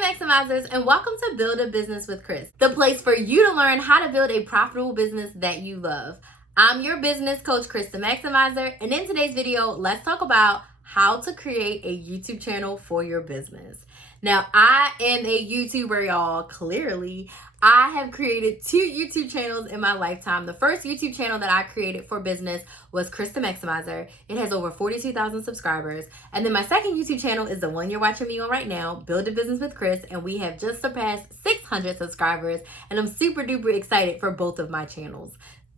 Maximizers, and welcome to Build a Business with Chris, the place for you to learn how to build a profitable business that you love. I'm your business coach, Chris the Maximizer, and in today's video, let's talk about how to create a YouTube channel for your business. Now, I am a YouTuber, y'all, clearly. I have created 2 YouTube channels in my lifetime. The first YouTube channel that I created for business was Chris the Maximizer. It has over 42,000 subscribers. And then my second YouTube channel is the one you're watching me on right now, Build a Business with Chris, and we have just surpassed 600 subscribers, and I'm super duper excited for both of my channels.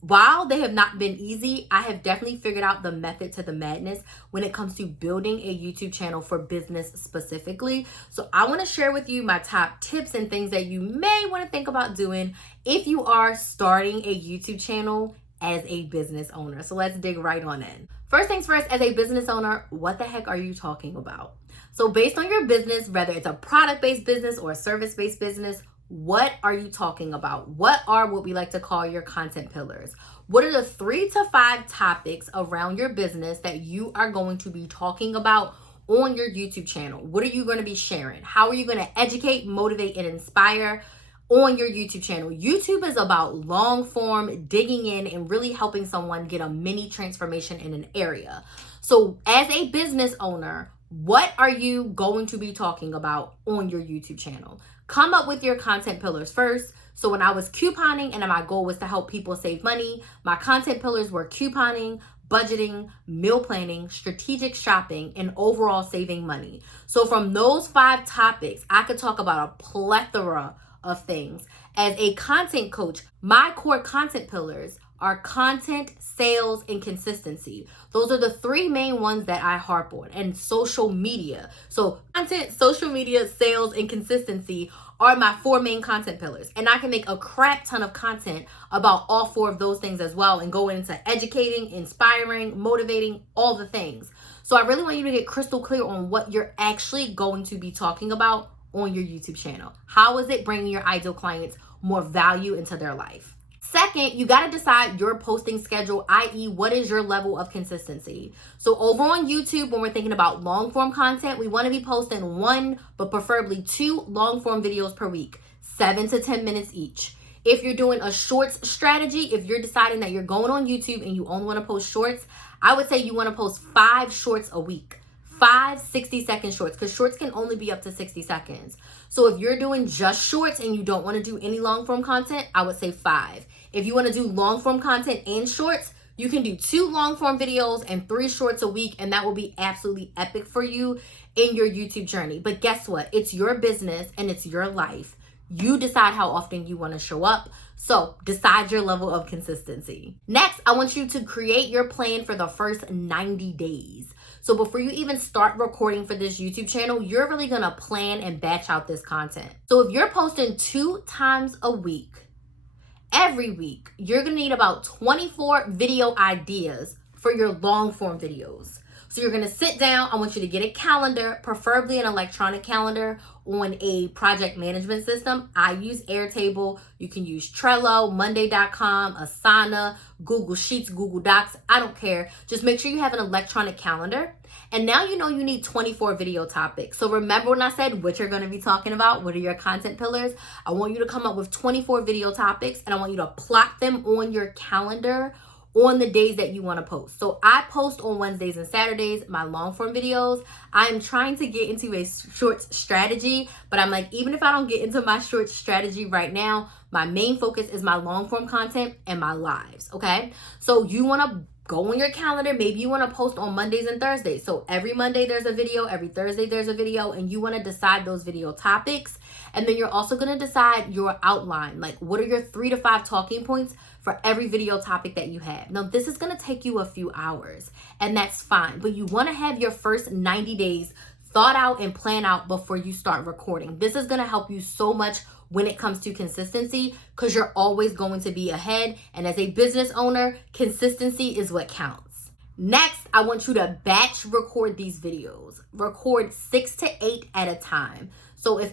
While they have not been easy, I have definitely figured out the method to the madness when it comes to building a YouTube channel for business specifically. So I want to share with you my top tips and things that you may want to think about doing if you are starting a YouTube channel as a business owner. So let's dig right on in. First things first, as a business owner, what the heck are you talking about? So based on your business, whether it's a product-based business or a service-based business, what are you talking about? What are what we like to call your content pillars? What are the 3 to 5 topics around your business that you are going to be talking about on your YouTube channel? What are you going to be sharing? How are you going to educate, motivate, and inspire on your YouTube channel? YouTube is about long form, digging in, and really helping someone get a mini transformation in an area. So as a business owner, what are you going to be talking about on your YouTube channel? Come up with your content pillars first. So when I was couponing and my goal was to help people save money, my content pillars were couponing, budgeting, meal planning, strategic shopping, and overall saving money. So from those 5 topics, I could talk about a plethora of things. As a content coach, my core content pillars are content, sales, and consistency. Those are the 3 main ones that I harp on. And social media. So content, social media, sales, and consistency are my 4 main content pillars. And I can make a crap ton of content about all 4 of those things as well and go into educating, inspiring, motivating, all the things. So I really want you to get crystal clear on what you're actually going to be talking about on your YouTube channel. How is it bringing your ideal clients more value into their life? Second, you got to decide your posting schedule, i.e. what is your level of consistency. So over on YouTube, when we're thinking about long form content, we want to be posting 1, but preferably 2 long form videos per week, 7 to 10 minutes each. If you're doing a shorts strategy, if you're deciding that you're going on YouTube and you only want to post shorts, I would say you want to post 5 shorts a week. 5 60-second shorts, because shorts can only be up to 60 seconds. So if you're doing just shorts and you don't want to do any long form content, I would say 5. If you want to do long form content and shorts, you can do 2 long form videos and 3 shorts a week, and that will be absolutely epic for you in your YouTube journey. But guess what? It's your business and it's your life. You decide how often you want to show up. So decide your level of consistency. Next, I want you to create your plan for the first 90 days. So before you even start recording for this YouTube channel, you're really going to plan and batch out this content. So if you're posting 2 times a week, every week, you're going to need about 24 video ideas for your long form videos. So you're going to sit down. I want you to get a calendar, preferably an electronic calendar on a project management system. I use Airtable. You can use Trello, Monday.com, Asana, Google Sheets, Google Docs. I don't care. Just make sure you have an electronic calendar. And now you know you need 24 video topics. So remember when I said what you're going to be talking about? What are your content pillars? I want you to come up with 24 video topics, and I want you to plot them on your calendar on the days that you want to post. So I post on Wednesdays and Saturdays, my long form videos. I'm trying to get into a shorts strategy, but I'm like, even if I don't get into my shorts strategy right now, my main focus is my long form content and my lives, okay? So you want to go on your calendar. Maybe you want to post on Mondays and Thursdays. So every Monday there's a video, every Thursday there's a video, and you want to decide those video topics. And then you're also going to decide your outline. Like, what are your 3 to 5 talking points for every video topic that you have? Now, this is going to take you a few hours, and that's fine. But you want to have your first 90 days thought out and plan out before you start recording. This is going to help you so much when it comes to consistency, because you're always going to be ahead. And as a business owner, consistency is what counts. Next, I want you to batch record these videos. Record 6 to 8 at a time. So if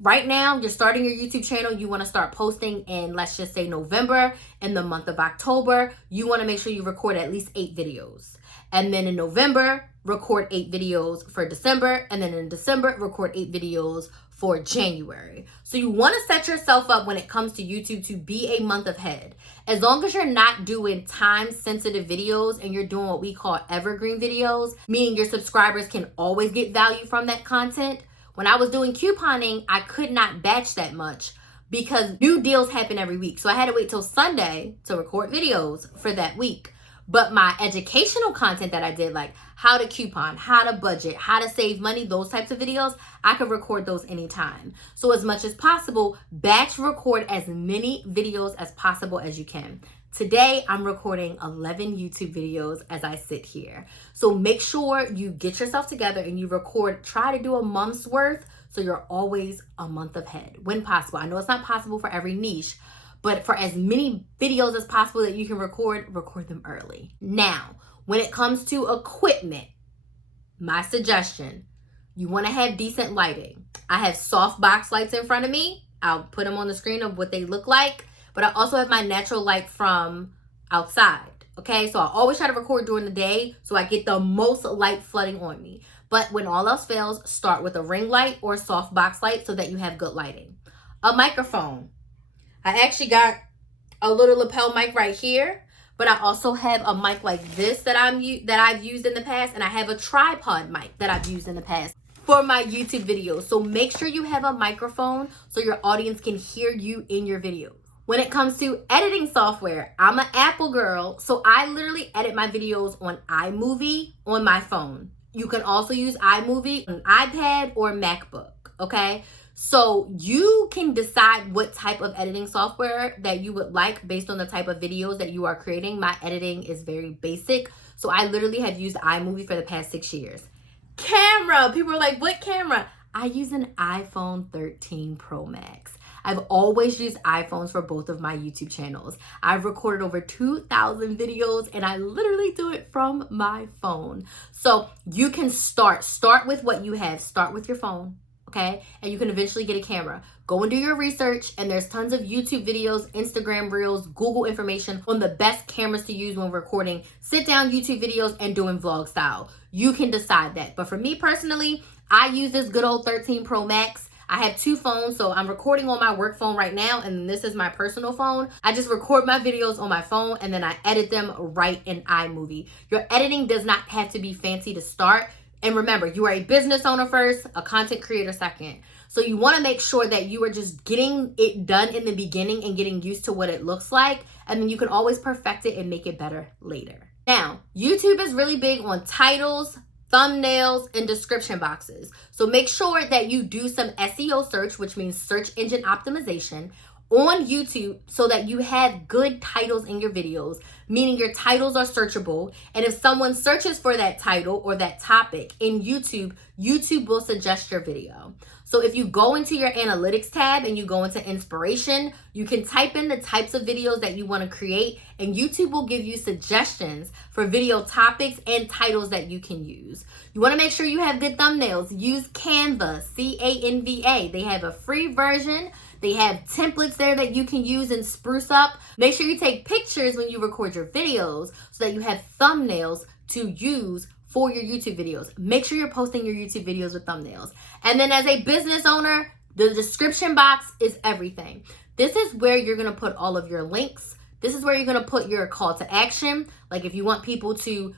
right now you're starting your YouTube channel, you want to start posting in, let's just say, November. In the month of October, you want to make sure you record at least 8 videos. And then in November, record 8 videos for December. And then in December, record 8 videos for January. So you want to set yourself up when it comes to YouTube to be a month ahead. As long as you're not doing time sensitive videos and you're doing what we call evergreen videos, meaning your subscribers can always get value from that content. When I was doing couponing, I could not batch that much because new deals happen every week. So I had to wait till Sunday to record videos for that week. But my educational content that I did, like how to coupon, how to budget, how to save money, those types of videos, I could record those anytime. So as much as possible, batch record as many videos as possible as you can. Today, I'm recording 11 YouTube videos as I sit here. So make sure you get yourself together and you record, try to do a month's worth so you're always a month ahead when possible. I know it's not possible for every niche, but for as many videos as possible that you can record them early. Now, when it comes to equipment, my suggestion, you want to have decent lighting. I have soft box lights in front of me. I'll put them on the screen of what they look like, but I also have my natural light from outside. Okay, so I always try to record during the day so I get the most light flooding on me. But when all else fails, start with a ring light or soft box light so that you have good lighting. A microphone. I actually got a little lapel mic right here, but I also have a mic like this that I've used in the past, and I have a tripod mic that I've used in the past for my YouTube videos. So make sure you have a microphone so your audience can hear you in your videos. When it comes to editing software, I'm an Apple girl, so I literally edit my videos on iMovie on my phone. You can also use iMovie on iPad or MacBook, okay? So you can decide what type of editing software that you would like based on the type of videos that you are creating. My editing is very basic, so I literally have used iMovie for the past 6 years. Camera, people are like, what camera? I use an iPhone 13 Pro Max. I've always used iPhones for both of my YouTube channels. I've recorded over 2,000 videos and I literally do it from my phone. So you can start with what you have. Start with your phone. Okay, and you can eventually get a camera. Go and do your research, and there's tons of YouTube videos, Instagram Reels, Google information on the best cameras to use when recording sit-down YouTube videos and doing vlog style. You can decide that. But for me personally, I use this good old 13 Pro Max. I have 2 phones, so I'm recording on my work phone right now, and this is my personal phone. I just record my videos on my phone, and then I edit them right in iMovie. Your editing does not have to be fancy to start. And remember, you are a business owner first, a content creator second. So you want to make sure that you are just getting it done in the beginning and getting used to what it looks like. And then you can always perfect it and make it better later. Now, YouTube is really big on titles, thumbnails, and description boxes. So make sure that you do some SEO search, which means search engine optimization, on YouTube so that you have good titles in your videos, meaning your titles are searchable. And if someone searches for that title or that topic in YouTube, YouTube will suggest your video. So if you go into your analytics tab and you go into inspiration, you can type in the types of videos that you want to create, and YouTube will give you suggestions for video topics and titles that you can use. You want to make sure you have good thumbnails. Use Canva, C-A-N-V-A. They have a free version. They have templates there that you can use and spruce up. Make sure you take pictures when you record your videos so that you have thumbnails to use for your YouTube videos. Make sure you're posting your YouTube videos with thumbnails. And then as a business owner, the description box is everything. This is where you're going to put all of your links. This is where you're going to put your call to action. Like if you want people to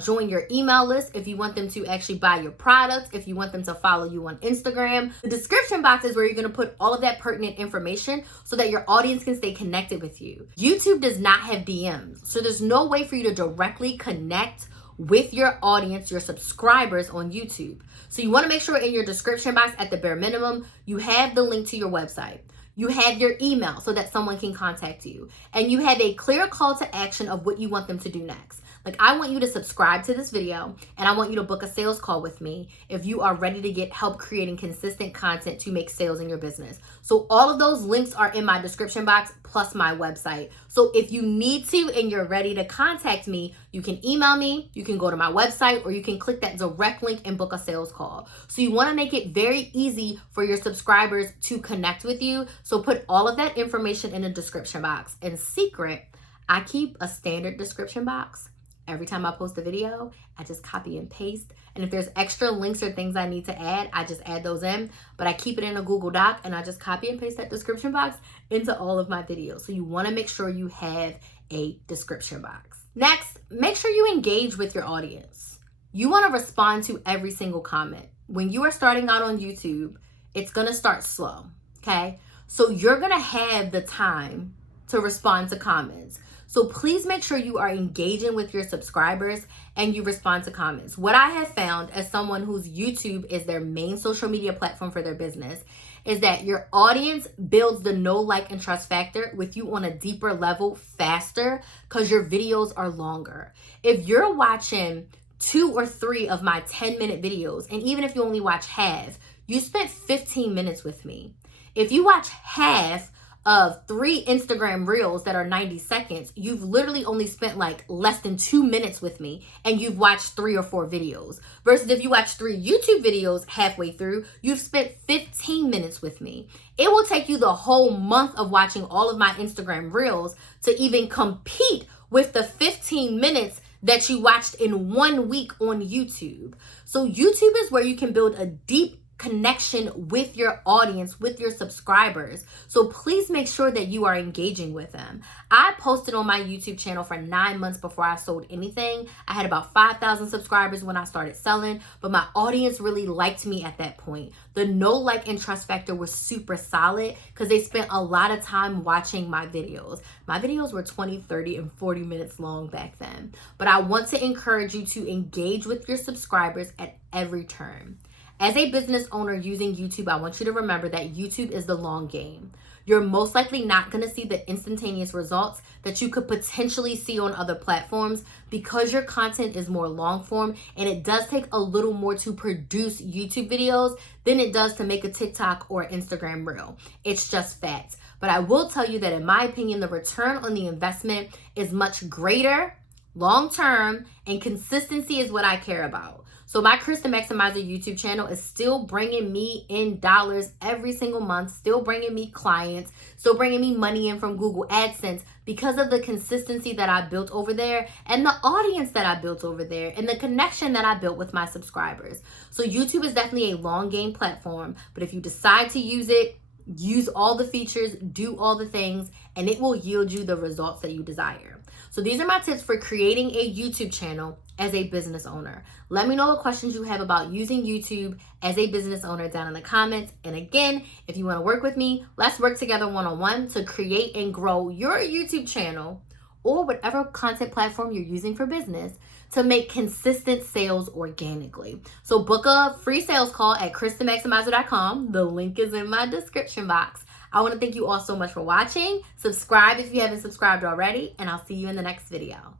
join your email list, if you want them to actually buy your products, if you want them to follow you on Instagram. The description box is where you're going to put all of that pertinent information so that your audience can stay connected with you. YouTube does not have DMs, so there's no way for you to directly connect with your audience, your subscribers on YouTube. So you want to make sure in your description box at the bare minimum, you have the link to your website. You have your email so that someone can contact you. And you have a clear call to action of what you want them to do next. Like, I want you to subscribe to this video and I want you to book a sales call with me if you are ready to get help creating consistent content to make sales in your business. So all of those links are in my description box plus my website. So if you need to and you're ready to contact me, you can email me, you can go to my website, or you can click that direct link and book a sales call. So you want to make it very easy for your subscribers to connect with you. So put all of that information in the description box. And secret, I keep a standard description box. Every time I post a video, I just copy and paste. And if there's extra links or things I need to add, I just add those in. But I keep it in a Google Doc and I just copy and paste that description box into all of my videos. So you want to make sure you have a description box. Next, make sure you engage with your audience. You want to respond to every single comment. When you are starting out on YouTube, it's going to start slow, okay? So you're going to have the time to respond to comments. So please make sure you are engaging with your subscribers and you respond to comments. What I have found as someone whose YouTube is their main social media platform for their business is that your audience builds the know, like, and trust factor with you on a deeper level faster because your videos are longer. If you're watching 2 or 3 of my 10-minute videos, and even if you only watch half, you spent 15 minutes with me. If you watch half of 3 Instagram reels that are 90 seconds, you've literally only spent like less than 2 minutes with me and you've watched 3 or 4 videos. Versus if you watch 3 YouTube videos halfway through, you've spent 15 minutes with me. It will take you the whole month of watching all of my Instagram reels to even compete with the 15 minutes that you watched in 1 week on YouTube. So YouTube is where you can build a deep connection with your audience, with your subscribers. So please make sure that you are engaging with them. I posted on my YouTube channel for 9 months before I sold anything. I had about 5,000 subscribers when I started selling, but my audience really liked me at that point. The know, like, and trust factor was super solid because they spent a lot of time watching my videos. My videos were 20, 30, and 40 minutes long back then. But I want to encourage you to engage with your subscribers at every turn. As a business owner using YouTube, I want you to remember that YouTube is the long game. You're most likely not going to see the instantaneous results that you could potentially see on other platforms because your content is more long form and it does take a little more to produce YouTube videos than it does to make a TikTok or Instagram reel. It's just facts. But I will tell you that in my opinion, the return on the investment is much greater, long term, and consistency is what I care about. So my Chris the Maximizer YouTube channel is still bringing me in dollars every single month, still bringing me clients, still bringing me money in from Google AdSense because of the consistency that I built over there and the audience that I built over there and the connection that I built with my subscribers. So YouTube is definitely a long game platform, but if you decide to use it, use all the features, do all the things, and it will yield you the results that you desire. So these are my tips for creating a YouTube channel as a business owner. Let me know what questions you have about using YouTube as a business owner down in the comments. And again, if you want to work with me, let's work together one-on-one to create and grow your YouTube channel or whatever content platform you're using for business to make consistent sales organically. So book a free sales call at christhemaximizer.com. The link is in my description box. I want to thank you all so much for watching. Subscribe if you haven't subscribed already, and I'll see you in the next video.